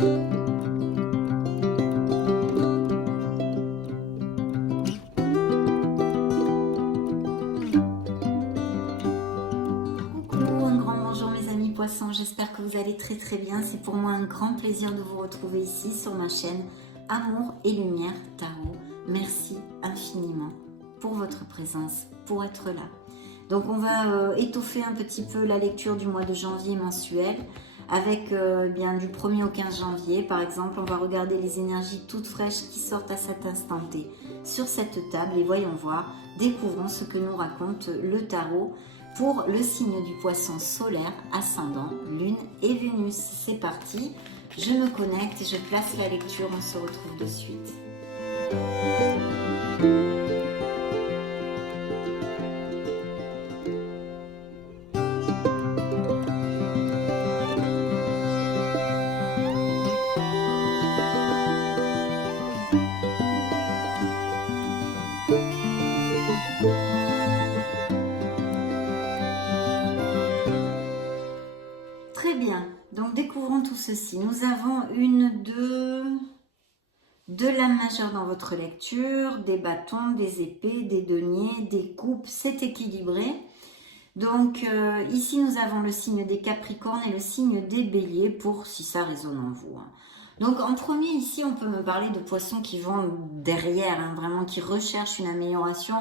Coucou, un grand bonjour mes amis poissons, j'espère que vous allez très bien. C'est pour moi un grand plaisir de vous retrouver ici sur ma chaîne Amour et Lumière Tarot. Merci infiniment pour votre présence, pour être là. Donc on va étoffer un petit peu la lecture du mois de janvier mensuel avec bien du 1er au 15 janvier. Par exemple, on va regarder les énergies toutes fraîches qui sortent à cet instant T sur cette table et voyons voir, découvrons ce que nous raconte le tarot pour le signe du poisson solaire, ascendant, lune et Vénus. C'est parti, je me connecte et je place la lecture, on se retrouve de suite. Très bien, donc découvrons tout ceci. Nous avons deux lames majeures dans votre lecture, des bâtons, des épées, des deniers, des coupes, c'est équilibré. Donc ici nous avons le signe des Capricornes et le signe des Béliers pour si ça résonne en vous. Donc en premier ici on peut me parler de poissons qui vont derrière, vraiment qui recherchent une amélioration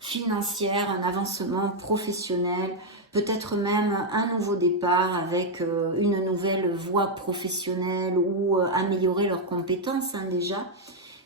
financière, un avancement professionnel, peut-être même un nouveau départ avec une nouvelle voie professionnelle ou améliorer leurs compétences déjà.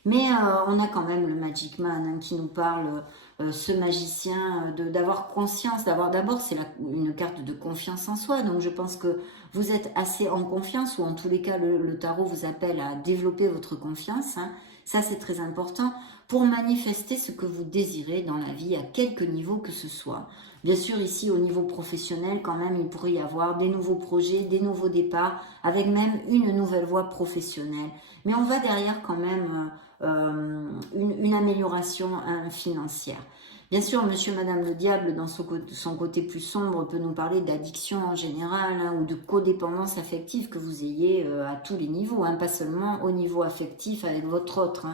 Mais on a quand même le Magic Man qui nous parle, ce magicien, d'avoir conscience, d'abord c'est une carte de confiance en soi, donc je pense que vous êtes assez en confiance, ou en tous les cas le tarot vous appelle à développer votre confiance, ça c'est très important, pour manifester ce que vous désirez dans la vie à quelque niveau que ce soit. Bien sûr ici au niveau professionnel quand même il pourrait y avoir des nouveaux projets, des nouveaux départs, avec même une nouvelle voie professionnelle, mais on va derrière quand même une amélioration financière. Bien sûr, monsieur, madame le diable, dans son côté plus sombre, peut nous parler d'addiction en général, ou de codépendance affective que vous ayez à tous les niveaux, pas seulement au niveau affectif avec votre autre,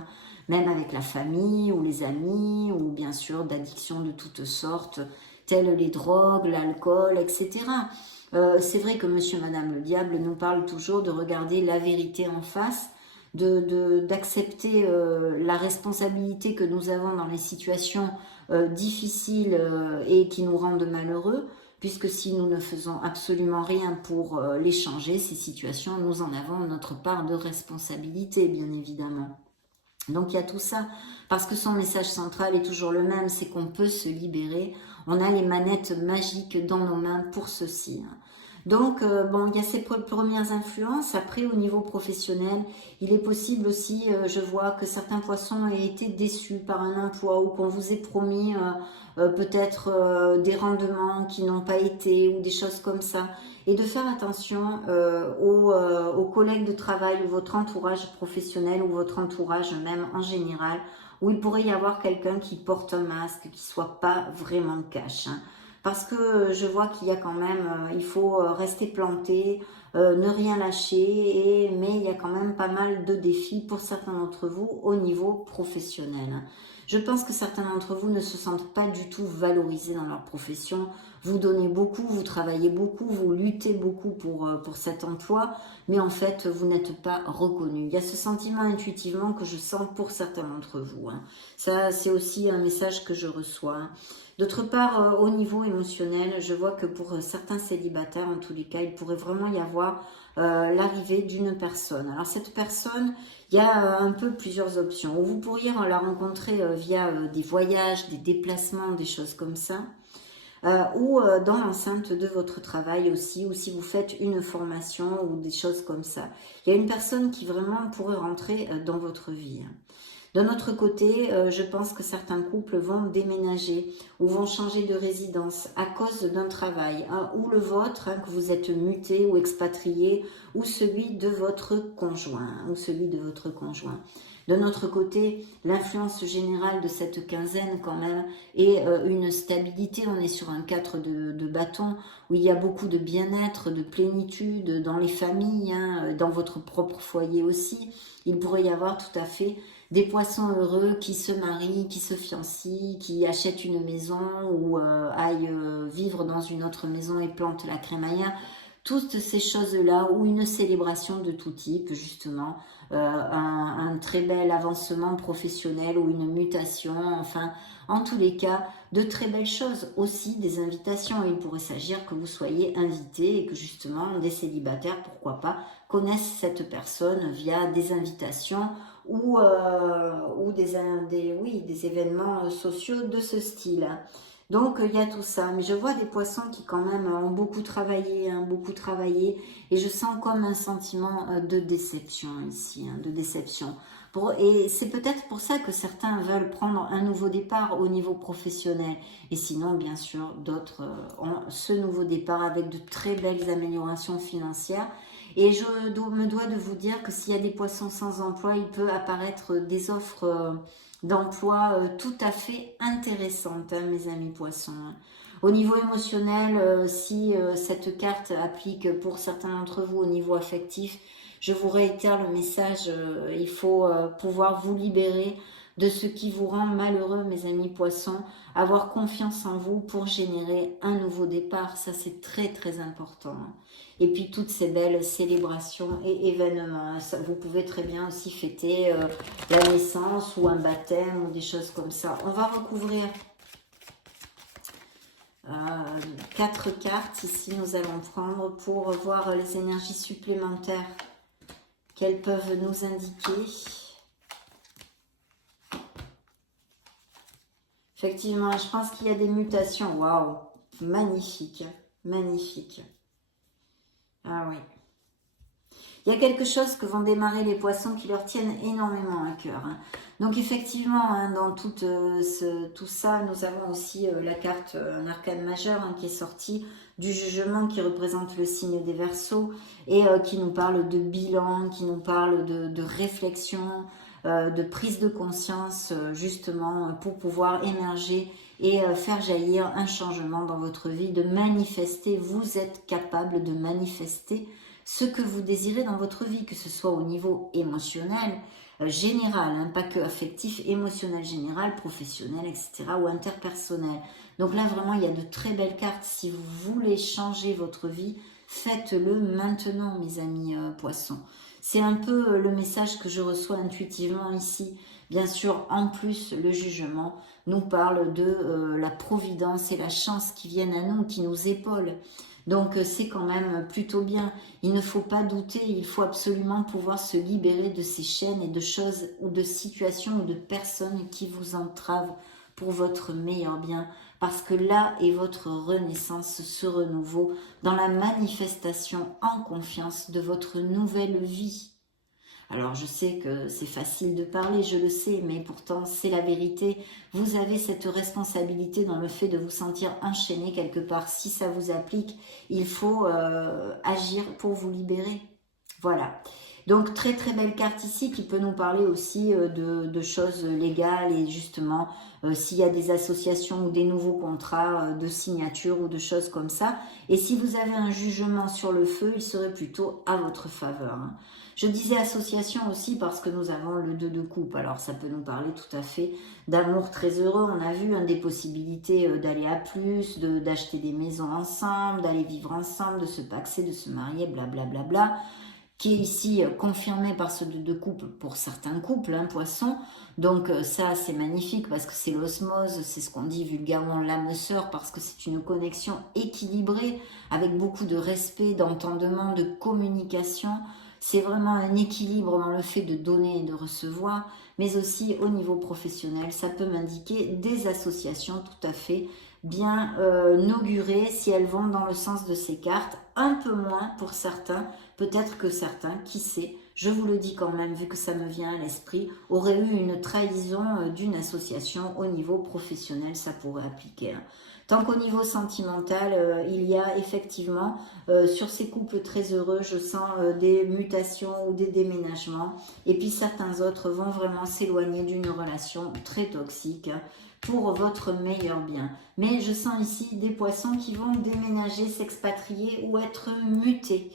même avec la famille ou les amis, ou bien sûr d'addiction de toutes sortes, telles les drogues, l'alcool, etc. C'est vrai que monsieur, madame le diable nous parle toujours de regarder la vérité en face, d'accepter la responsabilité que nous avons dans les situations difficiles et qui nous rendent malheureux, puisque si nous ne faisons absolument rien pour les changer, ces situations, nous en avons notre part de responsabilité, bien évidemment. Donc il y a tout ça, parce que son message central est toujours le même, c'est qu'on peut se libérer, on a les manettes magiques dans nos mains pour ceci. Donc, bon, il y a ces premières influences. Après, au niveau professionnel, il est possible aussi, je vois que certains poissons aient été déçus par un emploi ou qu'on vous ait promis peut-être des rendements qui n'ont pas été ou des choses comme ça. Et de faire attention aux collègues de travail ou votre entourage professionnel ou votre entourage même en général, où il pourrait y avoir quelqu'un qui porte un masque, qui ne soit pas vraiment cash. Parce que je vois qu'il y a quand même, il faut rester planté, ne rien lâcher, mais il y a quand même pas mal de défis pour certains d'entre vous au niveau professionnel. Je pense que certains d'entre vous ne se sentent pas du tout valorisés dans leur profession. Vous donnez beaucoup, vous travaillez beaucoup, vous luttez beaucoup pour cet emploi, mais en fait, vous n'êtes pas reconnu. Il y a ce sentiment intuitivement que je sens pour certains d'entre vous. Ça, c'est aussi un message que je reçois. D'autre part, au niveau émotionnel, je vois que pour certains célibataires, en tous les cas, il pourrait vraiment y avoir l'arrivée d'une personne. Alors cette personne, il y a un peu plusieurs options. Ou vous pourriez la rencontrer via des voyages, des déplacements, des choses comme ça. Ou dans l'enceinte de votre travail aussi, ou si vous faites une formation ou des choses comme ça. Il y a une personne qui vraiment pourrait rentrer dans votre vie. D'un autre côté, je pense que certains couples vont déménager ou vont changer de résidence à cause d'un travail, ou le vôtre, que vous êtes muté ou expatrié, ou celui de votre conjoint, De notre côté, l'influence générale de cette quinzaine quand même est une stabilité. On est sur un 4 de bâton où il y a beaucoup de bien-être, de plénitude dans les familles, hein, dans votre propre foyer aussi. Il pourrait y avoir tout à fait des poissons heureux qui se marient, qui se fiancent, qui achètent une maison ou aillent vivre dans une autre maison et plantent la crémaillère. Toutes ces choses-là, ou une célébration de tout type, justement, un très bel avancement professionnel ou une mutation, enfin, en tous les cas, de très belles choses, aussi des invitations. Il pourrait s'agir que vous soyez invité et que justement des célibataires, pourquoi pas, connaissent cette personne via des invitations ou des événements sociaux de ce style. Donc il y a tout ça, mais je vois des poissons qui quand même ont beaucoup travaillé, hein, et je sens comme un sentiment de déception ici, hein, de déception. Et c'est peut-être pour ça que certains veulent prendre un nouveau départ au niveau professionnel, et sinon bien sûr d'autres ont ce nouveau départ avec de très belles améliorations financières. Et je me dois de vous dire que s'il y a des poissons sans emploi, il peut apparaître des offres d'emploi tout à fait intéressantes, hein, mes amis poissons. Au niveau émotionnel, si cette carte applique pour certains d'entre vous au niveau affectif, je vous réitère le message, il faut pouvoir vous libérer de ce qui vous rend malheureux, mes amis poissons, avoir confiance en vous pour générer un nouveau départ, ça c'est très très important. Et puis toutes ces belles célébrations et événements, ça, vous pouvez très bien aussi fêter la naissance ou un baptême ou des choses comme ça. On va recouvrir 4 cartes ici, nous allons prendre pour voir les énergies supplémentaires qu'elles peuvent nous indiquer. Effectivement, je pense qu'il y a des mutations. Waouh, magnifique, magnifique. Ah oui. Il y a quelque chose que vont démarrer les poissons qui leur tiennent énormément à cœur. Hein. Donc effectivement, hein, dans tout ça, nous avons aussi la carte, un arcane majeur hein, qui est sorti du jugement qui représente le signe des Verseaux et qui nous parle de bilan, qui nous parle de réflexion, de prise de conscience justement pour pouvoir émerger et faire jaillir un changement dans votre vie, de manifester. Vous êtes capable de manifester ce que vous désirez dans votre vie, que ce soit au niveau émotionnel, général, hein, pas que affectif, émotionnel général, professionnel, etc. ou interpersonnel. Donc là vraiment il y a de très belles cartes. Si vous voulez changer votre vie, faites-le maintenant mes amis poissons. C'est un peu le message que je reçois intuitivement ici. Bien sûr, en plus, le jugement nous parle de la providence et la chance qui viennent à nous, qui nous épaulent. Donc c'est quand même plutôt bien. Il ne faut pas douter, il faut absolument pouvoir se libérer de ces chaînes et de choses ou de situations ou de personnes qui vous entravent pour votre meilleur bien. Parce que là est votre renaissance, ce renouveau dans la manifestation en confiance de votre nouvelle vie. Alors je sais que c'est facile de parler, je le sais, mais pourtant c'est la vérité. Vous avez cette responsabilité dans le fait de vous sentir enchaîné quelque part. Si ça vous applique, il faut agir pour vous libérer. Voilà. Donc très très belle carte ici qui peut nous parler aussi de choses légales et justement s'il y a des associations ou des nouveaux contrats de signature ou de choses comme ça. Et si vous avez un jugement sur le feu, il serait plutôt à votre faveur. Hein. Je disais association aussi parce que nous avons le 2 de coupe. Alors ça peut nous parler tout à fait d'amour très heureux. On a vu des possibilités d'aller à plus, d'acheter des maisons ensemble, d'aller vivre ensemble, de se paxer, de se marier, blablabla. Bla, bla, bla, qui est ici confirmé par ce 2 de coupe pour certains couples, hein, poissons. Donc ça c'est magnifique parce que c'est l'osmose, c'est ce qu'on dit vulgairement l'âme sœur, parce que c'est une connexion équilibrée avec beaucoup de respect, d'entendement, de communication. C'est vraiment un équilibre dans le fait de donner et de recevoir, mais aussi au niveau professionnel, ça peut m'indiquer des associations tout à fait bien augurées si elles vont dans le sens de ces cartes, un peu moins pour certains, peut-être que certains, qui sait, je vous le dis quand même, vu que ça me vient à l'esprit, auraient eu une trahison d'une association au niveau professionnel, ça pourrait appliquer. Hein. Tant qu'au niveau sentimental, il y a effectivement, sur ces couples très heureux, je sens des mutations ou des déménagements. Et puis certains autres vont vraiment s'éloigner d'une relation très toxique pour votre meilleur bien. Mais je sens ici des poissons qui vont déménager, s'expatrier ou être mutés.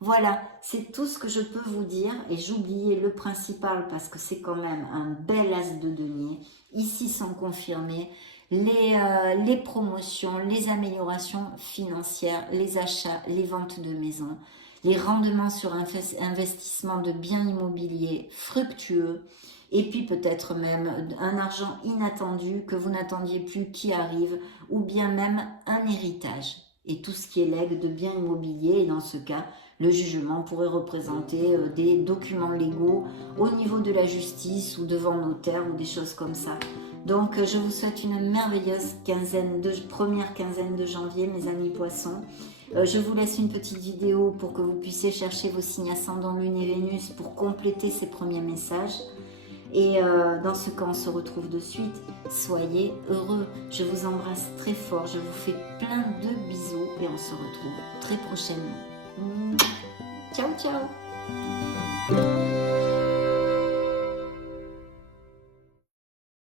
Voilà, c'est tout ce que je peux vous dire et j'oubliais le principal parce que c'est quand même un bel as de denier. Ici sont confirmés les promotions, les améliorations financières, les achats, les ventes de maisons, les rendements sur investissement de biens immobiliers fructueux et puis peut-être même un argent inattendu que vous n'attendiez plus qui arrive ou bien même un héritage. Et tout ce qui est legs de biens immobiliers, et dans ce cas, le jugement pourrait représenter des documents légaux au niveau de la justice ou devant notaire ou des choses comme ça. Donc je vous souhaite une merveilleuse première quinzaine de janvier, mes amis poissons. Je vous laisse une petite vidéo pour que vous puissiez chercher vos signes ascendant Lune et Vénus pour compléter ces premiers messages. Et dans ce cas, on se retrouve de suite. Soyez heureux. Je vous embrasse très fort. Je vous fais plein de bisous et on se retrouve très prochainement. Ciao, ciao.